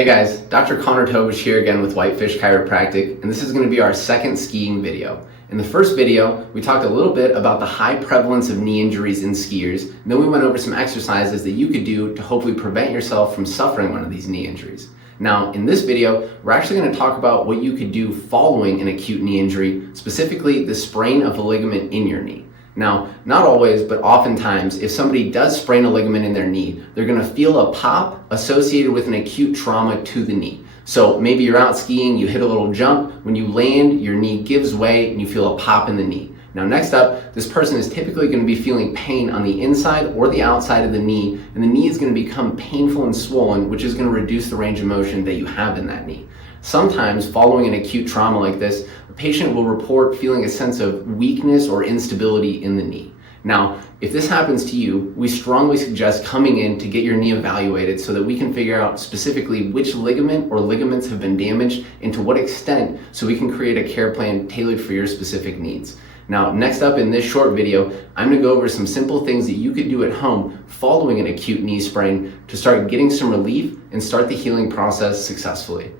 Hey guys, Dr. Tobisch here again with Whitefish Chiropractic, and this is going to be our second skiing video. In the first video, we talked a little bit about the high prevalence of knee injuries in skiers, and then we went over some exercises that you could do to hopefully prevent yourself from suffering one of these knee injuries. Now, in this video, we're actually going to talk about what you could do following an acute knee injury, specifically the sprain of a ligament in your knee. Now, not always, but oftentimes, if somebody does sprain a ligament in their knee, they're going to feel a pop associated with an acute trauma to the knee. So maybe you're out skiing, you hit a little jump, when you land, your knee gives way and you feel a pop in the knee. Now next up, this person is typically going to be feeling pain on the inside or the outside of the knee, and the knee is going to become painful and swollen, which is going to reduce the range of motion that you have in that knee. Sometimes, following an acute trauma like this, a patient will report feeling a sense of weakness or instability in the knee. Now, if this happens to you, we strongly suggest coming in to get your knee evaluated so that we can figure out specifically which ligament or ligaments have been damaged and to what extent, so we can create a care plan tailored for your specific needs. Now, next up in this short video, I'm going to go over some simple things that you could do at home following an acute knee sprain to start getting some relief and start the healing process successfully.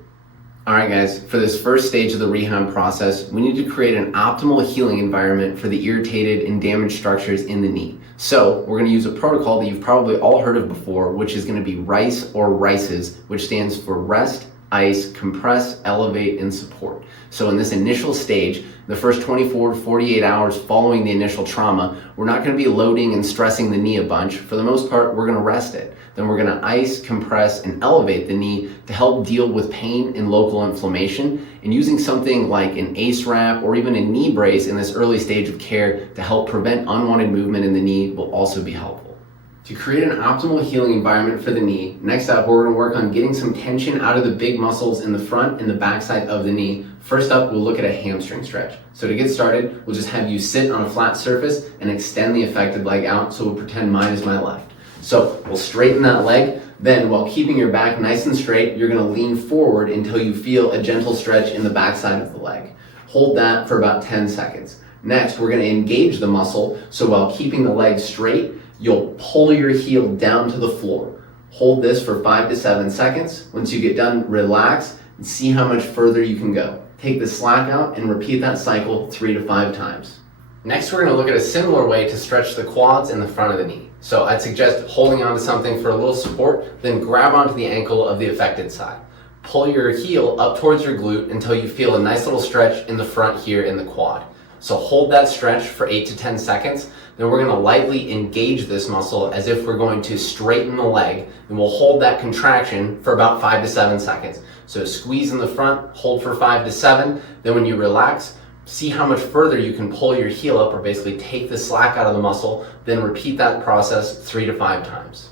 Alright guys, for this first stage of the rehab process, we need to create an optimal healing environment for the irritated and damaged structures in the knee. So we're going to use a protocol that you've probably all heard of before, which is going to be RICE or RICES, which stands for Rest, Ice, Compress, Elevate, and Support. So in this initial stage, the first 24 to 48 hours following the initial trauma, we're not going to be loading and stressing the knee a bunch. For the most part, we're going to rest it. Then we're going to ice, compress, and elevate the knee to help deal with pain and local inflammation. And using something like an ACE wrap or even a knee brace in this early stage of care to help prevent unwanted movement in the knee will also be helpful. To create an optimal healing environment for the knee, next up we're going to work on getting some tension out of the big muscles in the front and the back side of the knee. First up, we'll look at a hamstring stretch. So to get started, we'll just have you sit on a flat surface and extend the affected leg out, so we'll pretend mine is my left. So we'll straighten that leg, then while keeping your back nice and straight, you're going to lean forward until you feel a gentle stretch in the back side of the leg. Hold that for about 10 seconds. Next, we're going to engage the muscle, so while keeping the leg straight, you'll pull your heel down to the floor. Hold this for 5 to 7 seconds. Once you get done, relax and see how much further you can go. Take the slack out and repeat that cycle 3 to 5 times. Next, we're going to look at a similar way to stretch the quads in the front of the knee. So I'd suggest holding onto something for a little support, then grab onto the ankle of the affected side. Pull your heel up towards your glute until you feel a nice little stretch in the front here in the quad. So hold that stretch for 8 to 10 seconds. Then we're going to lightly engage this muscle as if we're going to straighten the leg, and we'll hold that contraction for about 5 to 7 seconds. So squeeze in the front, hold for 5 to 7. Then when you relax, see how much further you can pull your heel up, or basically take the slack out of the muscle, then repeat that process 3 to 5 times.